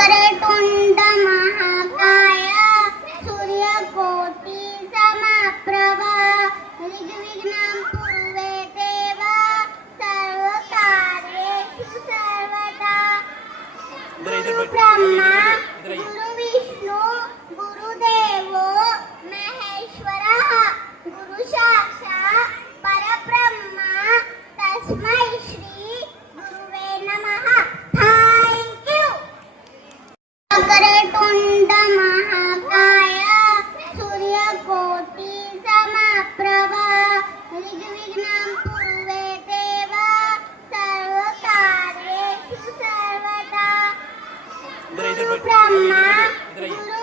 वक्रतुंड महाकाय सूर्यकोटि समप्रभा निर्विघ्नं कुरु देव सर्वकार्येषु सर्वदा। गुरु ब्रह्मा गुरु विष्णु गुरुदेवो महेश्वरः गुरु साक्षात् परब्रह्म तस्मै श्री गुरुवे नमः। Thank you. वक्रतुंड महाकाय सूर्यकोटि समप्रभा निर्विघ्नं कुरु देव सर्वकार्येषु सर्वदा। गुरु ब्रह्मा गुरु